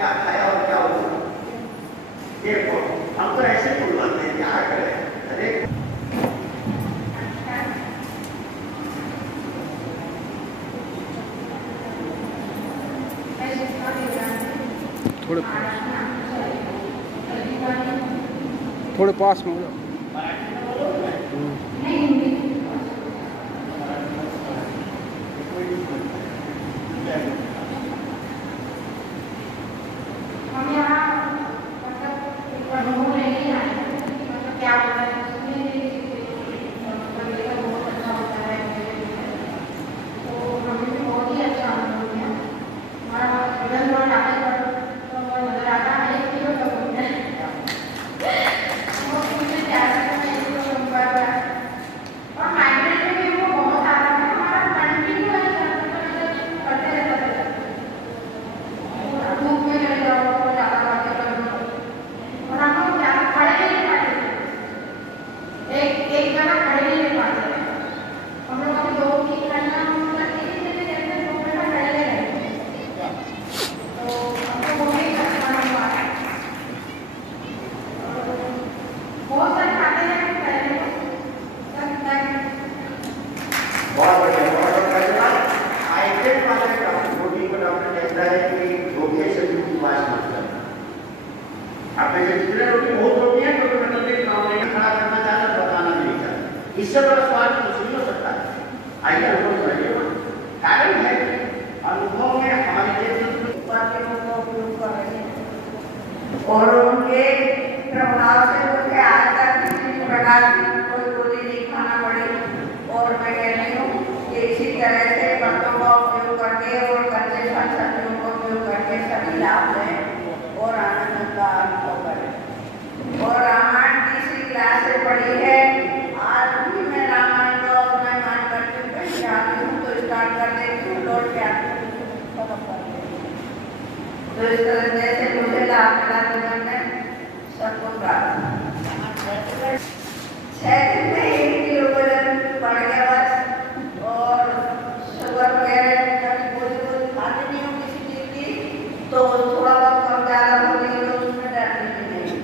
क्या खाया और क्या हुआ। देखो हम तो ऐसे बुलवाते हैं, क्या करें। अरे थोड़े पास में हो जाओ। इससे बड़ा सवाल कुछ नहीं हो सकता है। आइए अनुभव करिए। कारण है अनुभव में हमारे वाक्यों का उपयोग कर रहे हैं और उनके प्रभाव से मुझे आज तक किसी प्रकार की कोई गोली नहीं खाना पड़ी। और मैं कह रही हूँ कि इसी तरह से पत्तों का उपयोग करके और कच्चे फल-सब्जियों का उपयोग करके सभी लाभ लें और आनंद का अनुभव करें। और रामायण तीसरी क्लास से पढ़ी है। आज भी मैं रामायण का और मैं मान करती हूँ, कहीं आती हूँ तो स्टार्ट कर देती हूँ, लौट के आती हूँ खत्म कर देती हूँ। तो इस तरह से मुझे लाभ मिला जीवन में सबको प्राप्त। 6 दिन में 1 किलो वजन बढ़ गया बस। और शुगर वगैरह कभी कोई खाते नहीं हो किसी चीज की तो थोड़ा बहुत कम ज़्यादा हो गई तो उसमें डरने की नहीं।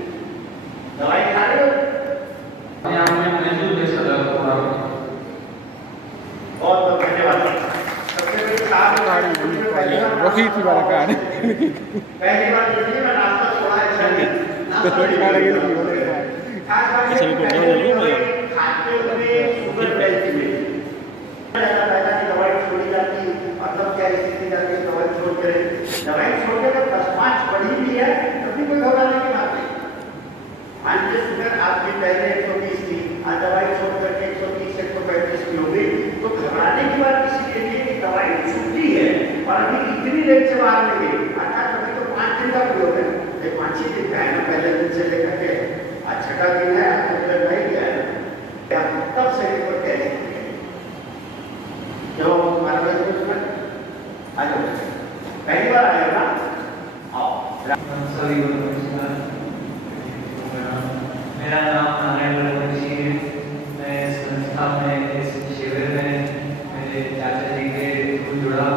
दवाई खा रहे हो बहुत धन्यवाद। सबसे वही थी वाला कहानी पहली बार देखिए मैं नाश्ता छोड़ा है खाते हुए शुगर फैलती है। दवाई छोड़ी जाती मतलब क्या स्थिति जाती है, दवाई छोड़ कर दवाई छोड़ के 10-5 बढ़ी भी है तभी कोई घबराने की बात नहीं। मान लीजिए शुगर आपकी पहले 120 थी, आज दवाई छोड़ करके 130 135 की हो गई तो घबराने की बात किसी के लिए कि दवाई छूटी है और अभी इतनी देर से बाहर नहीं गई। अर्थात अभी तो 5 दिन का प्रयोग है, 5 ही दिन का है ना, पहले दिन से लेकर के आज 6वां दिन है, आज नहीं गया है तब शरीर पर कह सकते हैं जब हमारे पास आज पहली बार आएगा। आओ सभी को नमस्कार। मेरा नाम नारायण रघुवंशी है। मैं संस्था में इस शिविर में मेरे चाचा जी के थ्रू जुड़ा।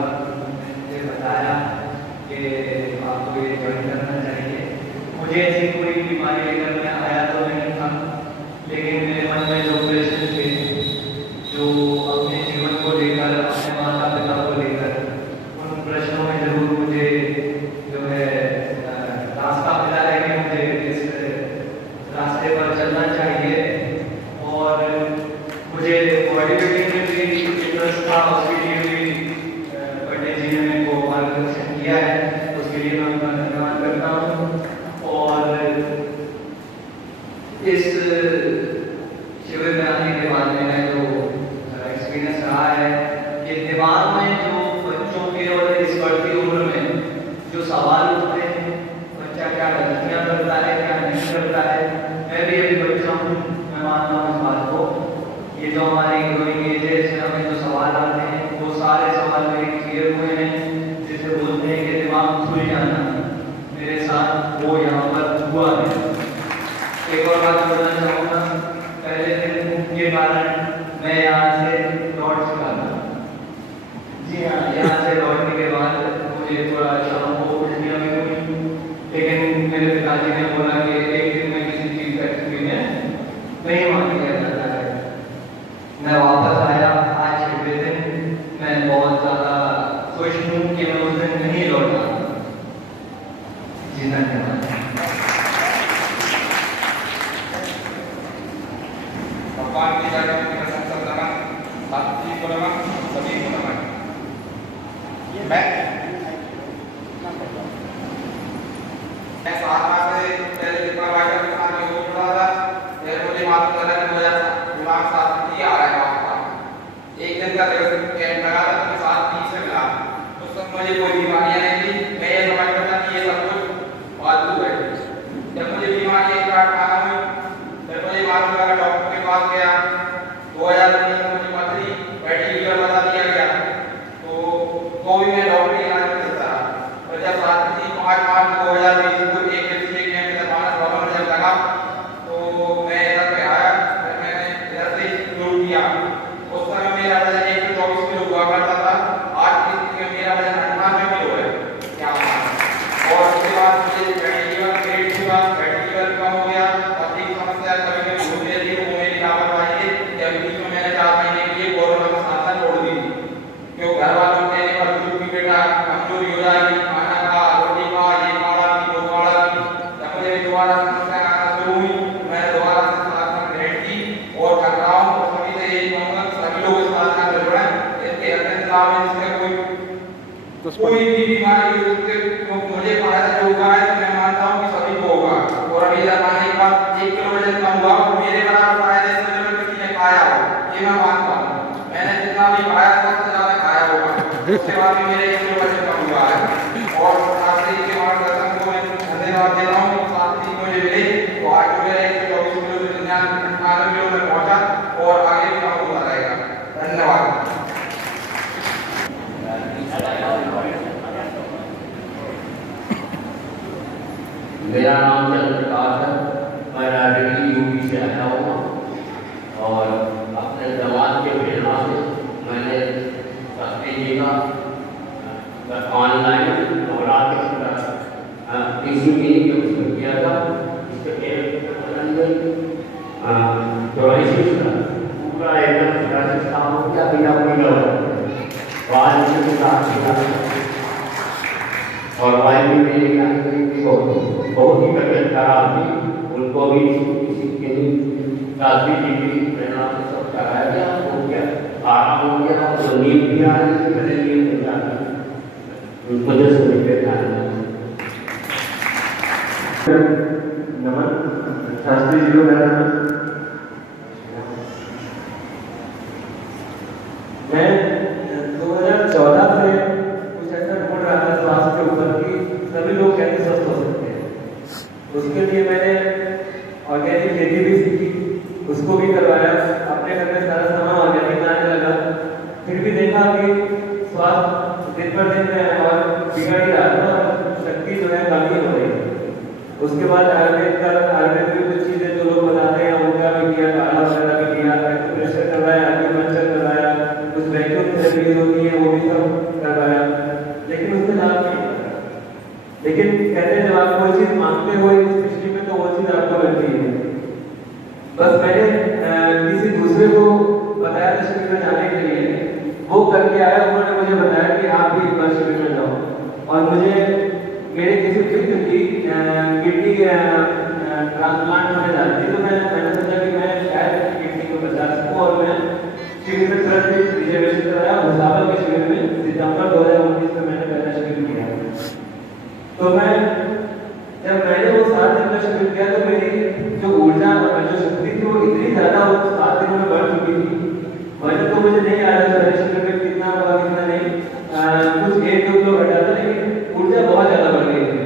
मुझे बताया कि आपको ये ज्वाइन करना चाहिए। मुझे ऐसी कोई बीमारी लेकर मैं आया तो नहीं था, लेकिन मेरे मन में जो प्रश्न थे जो अपने जीवन को लेकर अपने माता पिता को लेकर उन प्रश्नों में जरूर मुझे जो है रास्ता मिला है कि मुझे इस रास्ते पर चलना चाहिए। और मुझे बॉडी बिल्डिंग में भी इंटरेस्ट था, उसके लिए भी पंडित जी ने मेरे को मार्गदर्शन किया है, उसके लिए मैं उनका धन्यवाद करता हूँ। और इस शिविर में आने के बाद मेरा जो एक्सपीरियंस रहा है कि दिमाग में जो बच्चों के और इस बढ़ती उम्र में जो सवाल उठते हैं, बच्चा क्या गलतियाँ करता है क्या नहीं करता है। मैं भी अभी बच्चा हूँ, मैं मानता हूँ इस बात को। ये जो हमारी ग्रोइंग एज है इसमें हमें जो सवाल आते हैं वो सारे सवाल मेरे क्लियर हुए हैं, जिसे बोलते हैं कि दिमाग खुल जाना। मेरे साथ वो यहाँ पर हुआ है। एक और बात बोलना चाहूँगा, पहले दिन भूख के कारण मैं यहाँ से लौट चुका था। जी हाँ, यहाँ से लौटने के बाद मुझे थोड़ा शाम को उल्टियाँ भी हुई मैं 7 माह से पहले जितना वाइटल के साथ योग जुड़ा था, फिर मुझे मालूम चला कि मुझे दिमाग साथ नहीं आ रहा है वहाँ। एक दिन का कैंप लगा था, तो 7:30 में मिला। उस वक्त मुझे कोई बीमारियां नहीं थी, मैं ये समझता था कि ये सब कुछ फालतू है। जब मुझे बीमारी स्टार्ट आना हुई, फिर मुझे मालूम लगा, डॉक्टर के पास गया। 2019 में मुझे पथरी फैटी लीवर बता दिया गया, तो भी मैं डॉक्टर के इलाज में चलता रहा। और जब 5 मार्च 2020 को एक दिवसीय कैंप में मानस भवन में जब लगा, तो मैं इधर पे आया, फिर मैंने इधर से शुरू किया। उस समय मेरा वजन 124 किलो हुआ करता था, आज की स्थिति में मेरा वजन 98 किलो है। क्या और उसके बाद मुझे फैटी लीवर कम हो गया। पथरी की समस्या कभी कभी होती रहती है, वो मेरी लापरवाही है। जब बीच में मैंने 4 महीने के लिए कोरोना का साधना छोड़ दी, क्यों घर वालों के कहने पर दूध की बेटा कमजोरी हो जाएगी, खाना खा, रोटी खा, ये खाड़ा की, वो खाड़ा की। जब मुझे दोबारा समस्या आना शुरू हुई, मैंने दोबारा से साधना ग्रहण की और कर रहा हूँ। सभी से यही कहूँगा, सभी लोग इस साधना में जुड़ें। इसके अत्यंत लाभ है, जिससे कोई भी बीमारी हो सकती है। मुझे फायदा जो होगा है, मैं मानता हूँ कि सभी को होगा। और अभी जमाने के बाद 1 किलो वजन कम हुआ, मेरे बराबर फायदे से किसी ने खाया हो, ये मैं मानता हूँ। मैंने जितना भी खाया सबसे ज्यादा खाया होगा, उसके बाद भी मेरे 1 किलो वजन कम हुआ है। और शास्त्री के मार्गदर्शन को मैं धन्यवाद दे रहा हूँ। शास्त्री मुझे मिले तो आज मेरा 124 किलो से 99 किलो में पहुंचा और आगे भी कम होता रहेगा। धन्यवाद। मेरा नाम चंद्रप्रकाश है, मैं राजगीर यूपी से आया हूँ और अपने समाज के प्रेरणा से मैंने शास्त्री जी का ऑनलाइन नवरात्र तीसरी मीटिंग में उसमें किया था। इसके पूरा एकदम राजस्थान हो गया, बिना कोई और वायु में बहुत ही तबियत खराब थी, उनको भी शास्त्री जी की प्रेरणा से सब कराया गया, हो गया, आराम हो गया। तो नींद भी आ रही थी, मैंने नींद हो जाती मुझे सुनी पे नमन शास्त्री जी को मेरा मैं 2014 से कुछ ऐसा ढूंढ रहा था स्वास्थ्य के ऊपर कि सभी लोग कैसे स्वस्थ हो सकते हैं। उसके लिए मैंने ऑर्गेनिक खेती भी सीखी, उसको भी करवाया। अपने घर में सारा सामान ऑर्गेनिक आने लगा, फिर भी देखा कि स्वास्थ्य दिन पर दिन और बिगड़ ही रहा था और शक्ति जो है कमी हो रही थी। उसके बाद आयुर्वेद में कुछ चीज़ें जो लोग बताते हैं उनका भी किया, काढ़ा वगैरह भी किया, एक्यूप्रेशर करवाया, एक्यूपंक्चर करवाया, कुछ वैक्यूम थेरेपी होती है वो भी सब करवाया, लेकिन उससे लाभ नहीं होता। लेकिन कहते हैं जब आप कोई चीज़ मांगते हो इस दृष्टि में तो वो चीज़ आपको मिलती है। बस मैंने किसी दूसरे को बताया था शिविर में जाने के लिए, वो करके आया, उन्होंने मुझे बताया कि आप भी एक बार शिविर में जाओ। और मुझे मेरे किसी मित्र की किडनी ट्रांसप्लांट होने जाती थी, तो मैंने सोचा कि मैं शायद किडनी को बचा सकूँ और मैं शिविर में तुरंत रिजर्वेशन कराया। भुसावल के शिविर में सितंबर 2019 में मैंने पहला शिविर किया। तो जब मैंने वो 7 दिन का शिविर किया तो मेरी जो ऊर्जा और जो शक्ति थी वो इतनी ज़्यादा वो 7 दिनों में बढ़ चुकी थी। वजन तो मुझे नहीं आ रहा था शिविर में कितना हुआ कितना नहीं, कुछ 1-2 किलो घटा था, लेकिन ऊर्जा बहुत ज़्यादा बढ़ गई थी।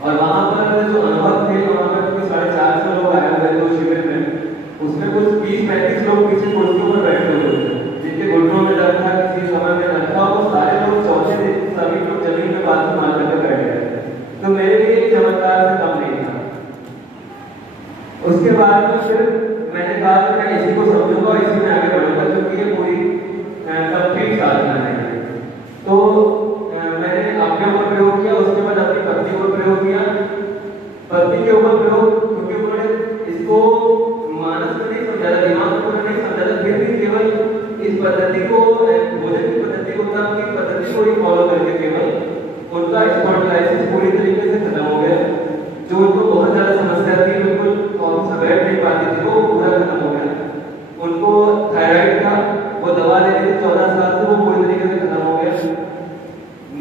और वहाँ पर जो अनुभव थे, वहाँ पर क्योंकि 450 लोग आए हुए थे शिविर में, उसमें कुछ 30-35 लोग पीछे कुर्सियों पर बैठे हुए थे, जिनके घुटनों में दर्द था, किसी समय में दर्द था। वो सारे लोग चौथे दिन सभी लोग जमीन में बाथरूम मार करके बैठ गए। तो मेरे लिए चमत्कार से कम नहीं था। उसके बाद में फिर मैंने कहा कि मैं इसी को समझूंगा, इसी में आगे बढ़ूंगा, क्योंकि ये पूरी कंप्लीट साधना है। तो मैंने अपने ऊपर प्रयोग किया, उसके बाद अपनी पत्नी पर प्रयोग किया। पत्नी के ऊपर प्रयोग क्योंकि उन्होंने इसको मानस में नहीं समझा, दिमाग में नहीं समझा, फिर भी केवल इस पद्धति को, भोजन की पद्धति को, तब की पद्धति को ही फॉलो करके केवल उनका स्पॉन्डिलाइटिस पूरी तरीके से खत्म हो गया। जो उनको बहुत ज़्यादा समस्या थी, बिल्कुल ऑफिस में बैठ नहीं पाती थी, वो पूरा खत्म हो गया। उनको थायराइड था, वो दवा लेती थी 14 साल से, वो पूरी तरीके से खत्म हो गया।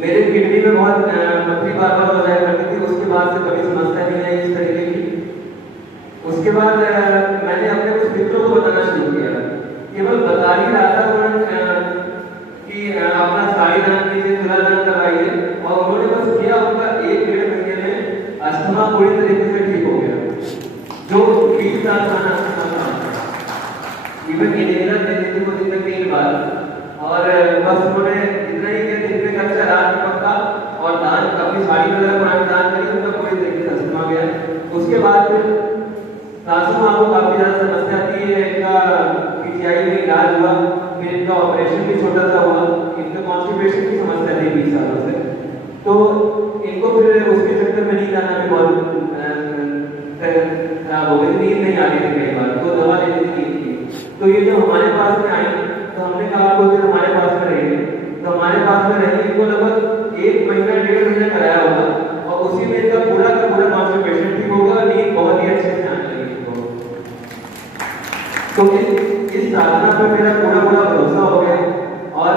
मेरे किडनी में बहुत पथरी बार-बार हो जाया करती थी, उसके बात से कभी समस्या नहीं आई इस तरीके की। उसके बाद मैंने अपने कुछ मित्रों को बताना शुरू किया, केवल बता ही रहा था कि अपना साड़ी दान कीजिए, तुला दान करवाइए, और उन्होंने बस किया, उनका 1-1.5 महीने में अस्थमा पूरी तरीके से ठीक हो गया, जो 20 साल पुराना अस्थमा था। इवन इन्हेलर दे देती वो दिन में 3 बार, और बस उन्होंने इतना ही कि दिन में कच्चा रात पक्का और दान अपनी साड़ी वगैरह पुरानी दान करी, उनका पूरी तरीके से अस्थमा गया। उसके बाद फिर सासू माँ को काफी ज्यादा समस्या थी, इनका पीजीआई में इलाज हुआ, फिर इनका ऑपरेशन भी छोटा सा हुआ, इनका कॉन्स्टिपेशन की समस्या थी 20 सालों से, तो इनको फिर उसके चक्कर में नींद आना भी बहुत खराब हो गई, नींद नहीं आ रही थी कई बार, तो दवा लेनी थी नींद की। तो ये जब हमारे पास में आई तो हमने कहा आपको दिन हमारे पास में रहिए, तो हमारे पास में रही, इनको लगभग 1 महीना 1.5 महीना कराया होगा, और उसी में इनका पूरा का पूरा कॉन्स्टिपेशन ठीक होगा, नींद बहुत ही अच्छे से आने लगी इनको। तो इस साधना पर मेरा पूरा भरोसा हो गया, और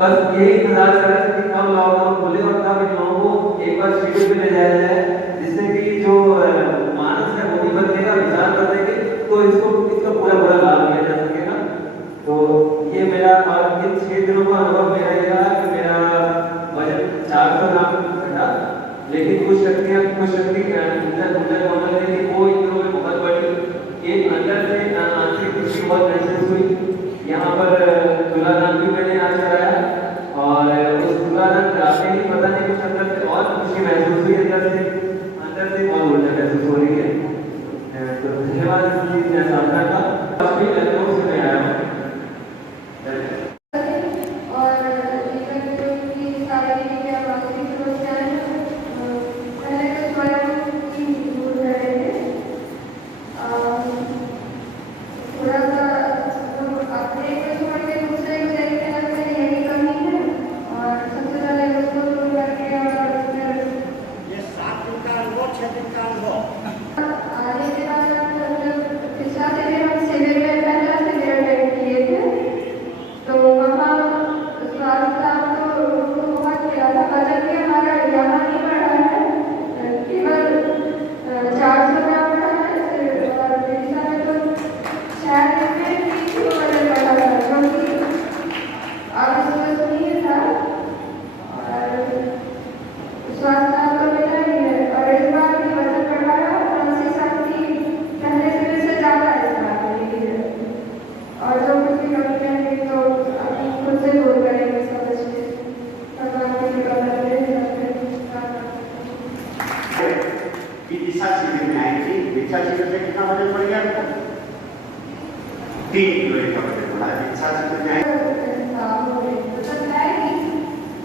बस यही इंतजार कर रहे थे कि कब लॉकडाउन खुले और कब इन लोगों को एक बार शेड्यूल पे ले जाया जाए, जिससे कि जो मानस है वो भी बदलेगा, विचार बदलेंगे, तो इसका पूरा लाभ लिया जा सकेगा। तो ये मेरा, और इन 6 दिनों का अनुभव मेरा ये रहा कि मेरा वजन 400 ग्राम घटा, लेकिन कुछ शक्ति वो इन दिनों में बहुत बढ़ी, एक अंदर से आंतरिक खुशी बहुत महसूस हुई। यहाँ पर तुलादान भी मैंने आज कराया, और उस तुलादान कराते ही पता नहीं कुछ अंदर से और खुशी महसूस हुई, अंदर से बहुत ऊर्जा महसूस हो रही है। तो धन्यवाद इस साधना का। अभी लखनऊ से मैं आया हूँ। और जीवन की शारीरिक या मानसिक समस्याएं पहले तो स्वयं ही दूर रहे थे, थोड़ा सा अपने को छोड़ के दूसरे को देखने लगते हैं, यही कमी है, और सबसे पहले उसको दूर करके और ये 7 दिन का अनुभव, 6 दिन का अनुभव। आने के बाद पिछला शिविर हम शिविर में पहला शिविर अटेंड किए थे, तो वहाँ स्वास्थ्य तो बहुत किया था, वजन भी हमारा यहाँ नहीं बढ़ा है, केवल 400 ग्राम बढ़ा है, और उड़ीसा में तो 4 दिन में 30 किलो वजन बढ़ा था, क्योंकि अविश्वसनीय था, और स्वास्थ्य तो मिला ही है, और इस बार भी वजन बढ़ा है, और मानसिक शांति पहले शिविर से ज़्यादा इस बार मिली है, और जो कुछ भी कमियाँ हैं तो अपनी खुद से दूर करेंगे, समझ के भगवान की कृपा करेंगे। दिशा शिविर में आई थी, दिशा शिविर से कितना वजन बढ़ गया? 3 किलो का वजन बढ़ा। दिशा शिविर में आई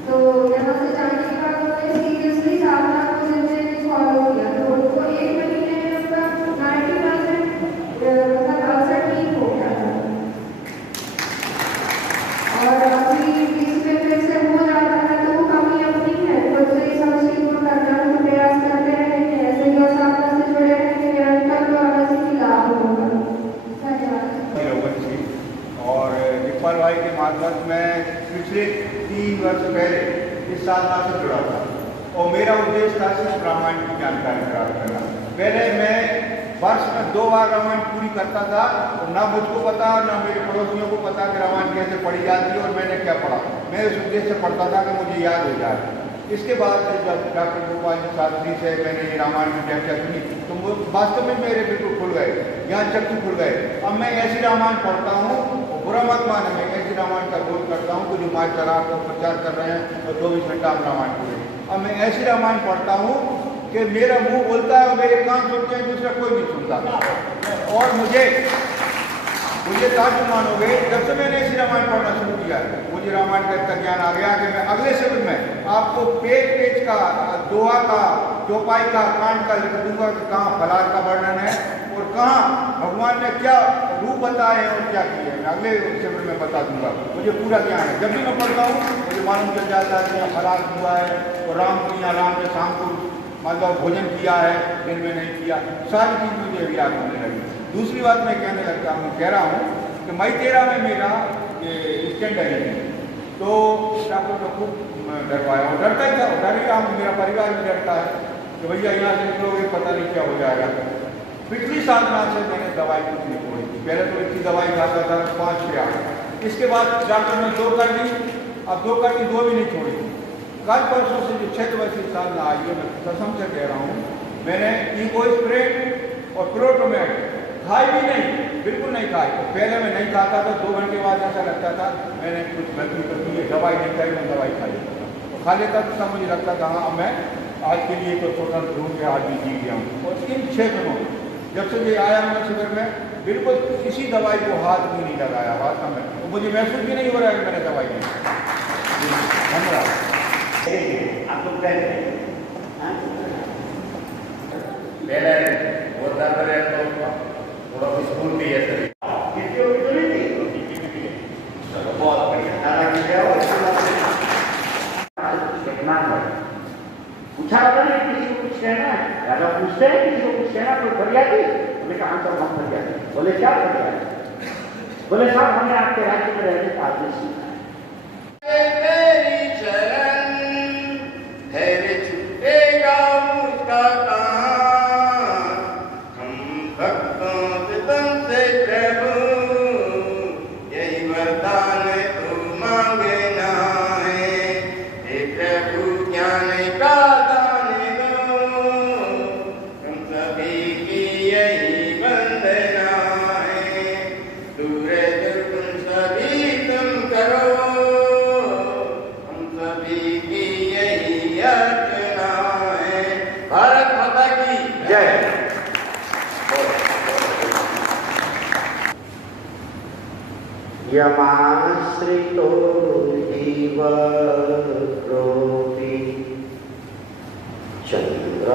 तो यहाँ से जाने के बाद उन्होंने सीरियसली साधना को जिन्होंने फॉलो किया, तो उनको 1 महीने में उनका 90% मतलब असर ठीक हो गया था, और अभी बीच में फिर से हो जाता है तो वो कमी अपनी है, खुद से ही समझ के दूर करना का प्रयास करते रहेंगे, ऐसे ही और साधना से जुड़े रहेंगे, निरंतर तो अवश्य ही लाभ होगा। धन्यवाद। और इकबाल भाई के मार्फत मैं पिछले 3 वर्ष पहले इस साधना से जुड़ा था, और मेरा उद्देश्य था सिर्फ रामायण की जानकारी प्राप्त करना। पहले मैं वर्ष में 2 बार रामायण पूरी करता था, और ना मुझको पता ना मेरे पड़ोसियों को पता कि रामायण कैसे पढ़ी जाती है और मैंने क्या पढ़ा। मैं इस उद्देश्य से पढ़ता था कि मुझे याद हो जाए। इसके बाद जब डॉक्टर गोपाल जी शास्त्री से मैंने ये रामायण की व्याख्या सुनी तो वास्तव में मेरे बिल्कुल खुल गए, यहाँ चक्षु खुल गए। अब मैं ऐसी रामायण पढ़ता हूँ, बुरा मत माने, मैं ऐसी रामायण का विरोध करता हूँ कि जो मार चला कर प्रचार कर रहे हैं और 24 घंटा हम रामायण पढ़े। अब मैं ऐसी रामायण पढ़ता हूँ कि मेरा मुंह बोलता है और मेरे कान सुनते हैं, दूसरा कोई नहीं सुनता। और मुझे ताजुब मानोगे, जब से मैंने ऐसी रामायण पढ़ना शुरू किया मुझे रामायण का इतना ज्ञान आ गया कि मैं अगले शिविर में आपको पेज का, दोहा का, चौपाई का, कांड का लिख दूंगा कि कहाँ फलाद का वर्णन है और कहाँ भगवान ने क्या रूप बताए हैं और क्या किए हैं। मैं अगले शिविर में बता दूंगा, मुझे पूरा ज्ञान है। जब भी मैं पढ़ता हूँ मुझे मालूम चल जाता है कि यहाँ फलाद हुआ है और राम को यहाँ राम ने शाम को मतलब भोजन किया है, दिन में नहीं किया, सारी चीज़ मुझे अभी याद होने लगी। दूसरी बात मैं कहने लगता हूँ, कह रहा हूँ कि मई 13 में मेरा ये स्टैंड है, तो डॉक्टर को खूब डरवाया और डरता ही था, डर ही रहा हूँ, मेरा परिवार भी डरता है। कि भैया यहाँ से निकलोगे पता नहीं क्या हो जाएगा। पिछली साधना से मैंने दवाई कुछ नहीं छोड़ी थी। पहले तो इतनी दवाई खाता था 5 से 8, इसके बाद डॉक्टर ने 2 कर दी, अब 2 कर दी, 2 भी नहीं छोड़ी थी। कल परसों से जो 6 वर्षीय साधना आई है, मैं कसम से कह रहा हूँ, मैंने इकोस्प्रेन और प्रोटोमेट खाई भी नहीं, बिल्कुल नहीं खाई। तो पहले मैं नहीं खाता था, 2 घंटे बाद ऐसा लगता था मैंने कुछ गलती कर दी है, दवाई नहीं खाई, मैं दवाई खा लेता था। तो खा लेता तो मुझे लगता था हाँ मैं आज के लिए तो स्वतंत्र रूप से आदमी जी गया हूँ। और इन 6 दिनों जब से ये आया मैं शिविर में, बिल्कुल किसी दवाई को हाथ भी नहीं लगाया वास्तव में, तो मुझे महसूस भी नहीं हो रहा है कि मैंने दवाई ली। धन्यवाद। आप लोग कह रहे हैं पहले वो दर्द रहे तो थोड़ा स्कूल भी है सर, किसी को भी तो नहीं थी। चलो बहुत बढ़िया। दादा की जय हो। पूछा होगा ना किसी को कुछ कहना है, राजा पूछते हैं किसी को कुछ कहना तो फरियादी, बोले कहा तो हम फरियादी। बोले क्या फरियादी? बोले साहब हमने आपके राज्य में रहने का आदेश सुना है। तेरी शरण है रे छूटेगा उसका काम, हम भक्तों से तुमसे प्रभु यही वरदान तो मांगना है। हे प्रभु ज्ञान का दान दो, हम सभी की यही वंदना है। दूर दुर्गुण सभी तुम करो, हम सभी की यही अर्चना है। भारत माता की जय। यमाश्रितो जीव क्रोधि चंद्र